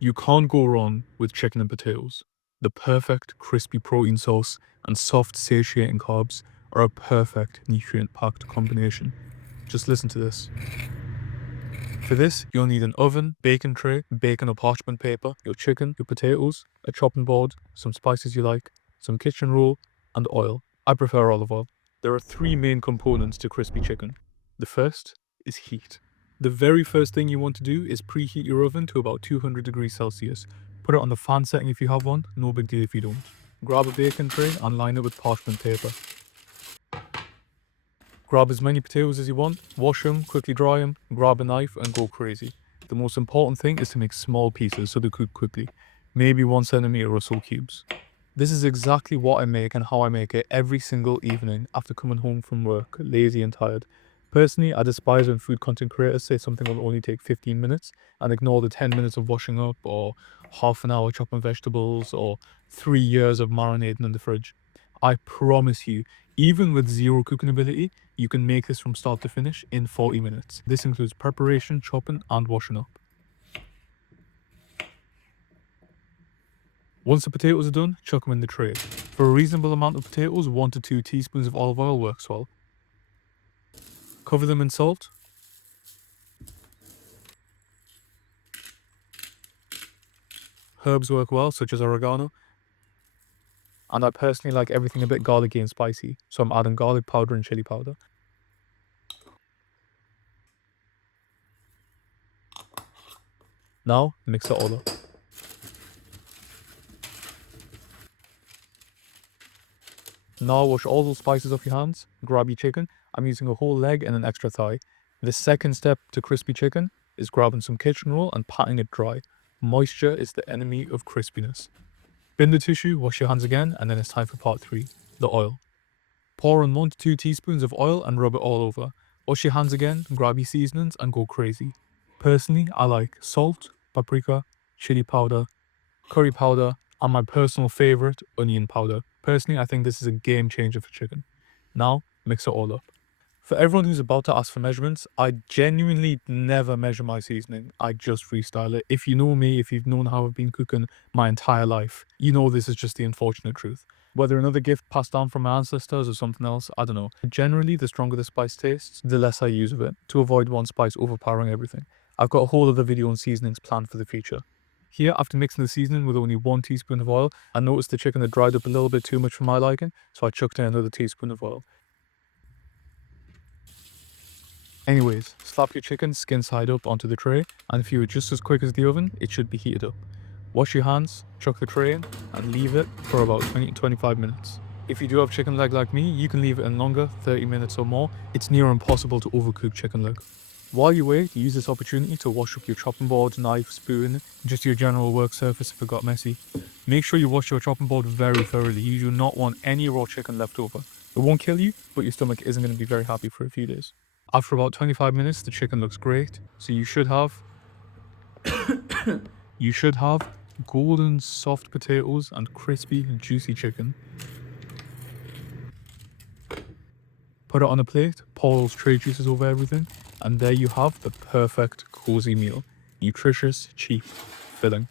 You can't go wrong with chicken and potatoes. The perfect crispy protein sauce and soft satiating carbs are a perfect nutrient-packed combination. Just listen to this. For this, you'll need an oven, baking tray, bacon or parchment paper, your chicken, your potatoes, a chopping board, some spices you like, some kitchen roll, and oil. I prefer olive oil. There are three main components to crispy chicken. The first is heat. The very first thing you want to do is preheat your oven to about 200 degrees Celsius. Put it on the fan setting if you have one, no big deal if you don't. Grab a baking tray and line it with parchment paper. Grab as many potatoes as you want, wash them, quickly dry them, grab a knife and go crazy. The most important thing is to make small pieces so they cook quickly, maybe 1 centimeter or so cubes. This is exactly what I make and how I make it every single evening after coming home from work, lazy and tired. Personally, I despise when food content creators say something will only take 15 minutes and ignore the 10 minutes of washing up or half an hour chopping vegetables or 3 years of marinating in the fridge. I promise you, even with zero cooking ability, you can make this from start to finish in 40 minutes. This includes preparation, chopping, and washing up. Once the potatoes are done, chuck them in the tray. For a reasonable amount of potatoes, 1 to 2 teaspoons of olive oil works well. Cover them in salt. Herbs work well, such as oregano. And I personally like everything a bit garlicky and spicy, so I'm adding garlic powder and chili powder. Now, mix it all up. Now wash all those spices off your hands, grab your chicken. I'm using a whole leg and an extra thigh. The second step to crispy chicken is grabbing some kitchen roll and patting it dry. Moisture is the enemy of crispiness. Bin the tissue, wash your hands again, and then it's time for part 3, the oil. Pour in 1 to 2 teaspoons of oil and rub it all over. Wash your hands again, grab your seasonings and go crazy. Personally, I like salt, paprika, chili powder, curry powder, and my personal favorite, onion powder. Personally, I think this is a game changer for chicken. Now, mix it all up. For everyone who's about to ask for measurements, I genuinely never measure my seasoning. I just freestyle it. If you know me, if you've known how I've been cooking my entire life, you know this is just the unfortunate truth. Whether another gift passed down from my ancestors or something else, I don't know. Generally, the stronger the spice tastes, the less I use of it, to avoid one spice overpowering everything. I've got a whole other video on seasonings planned for the future. Here, after mixing the seasoning with only 1 teaspoon of oil, I noticed the chicken had dried up a little bit too much for my liking, so I chucked in another teaspoon of oil. Anyways, slap your chicken skin side up onto the tray, and if you are just as quick as the oven, it should be heated up. Wash your hands, chuck the tray in, and leave it for about 20 to 25 minutes. If you do have chicken leg like me, you can leave it in longer, 30 minutes or more. It's near impossible to overcook chicken leg. While you wait, use this opportunity to wash up your chopping board, knife, spoon, just your general work surface if it got messy. Make sure you wash your chopping board very thoroughly. You do not want any raw chicken left over. It won't kill you, but your stomach isn't going to be very happy for a few days. After about 25 minutes, the chicken looks great, so you should have golden soft potatoes and crispy and juicy chicken. Put it on a plate, pour those tray juices over everything, and there you have the perfect cozy meal. Nutritious, cheap, filling.